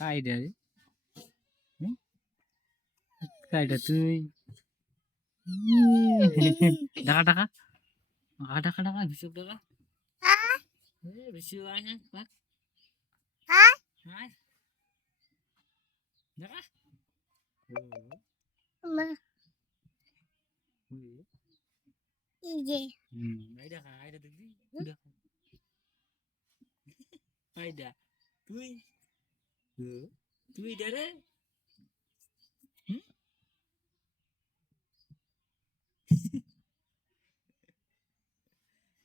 কাইডা কাইডা তুই টাকা টাকা টাকা টাকা টাকা বিশুক টাকা। বিশুক আয় হ্যাঁ হ্যাঁ? টাকা। মা। Iya. Hmm, ada kan, ada ডারে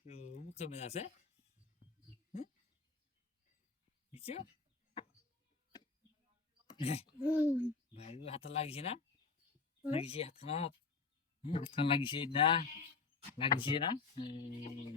ও মুখে মেলা আছে বুঝছো ভাই হাত লাগিছে না লাগিছে হাতখনত হুম, হাতখন লাগিছে না লাগিছে না উম।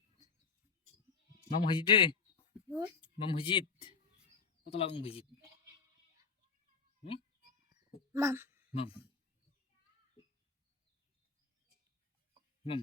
Mam Hajid deh. Mam Hajid. Kau tolak Mam Hajid. Mam. Mam. Mam.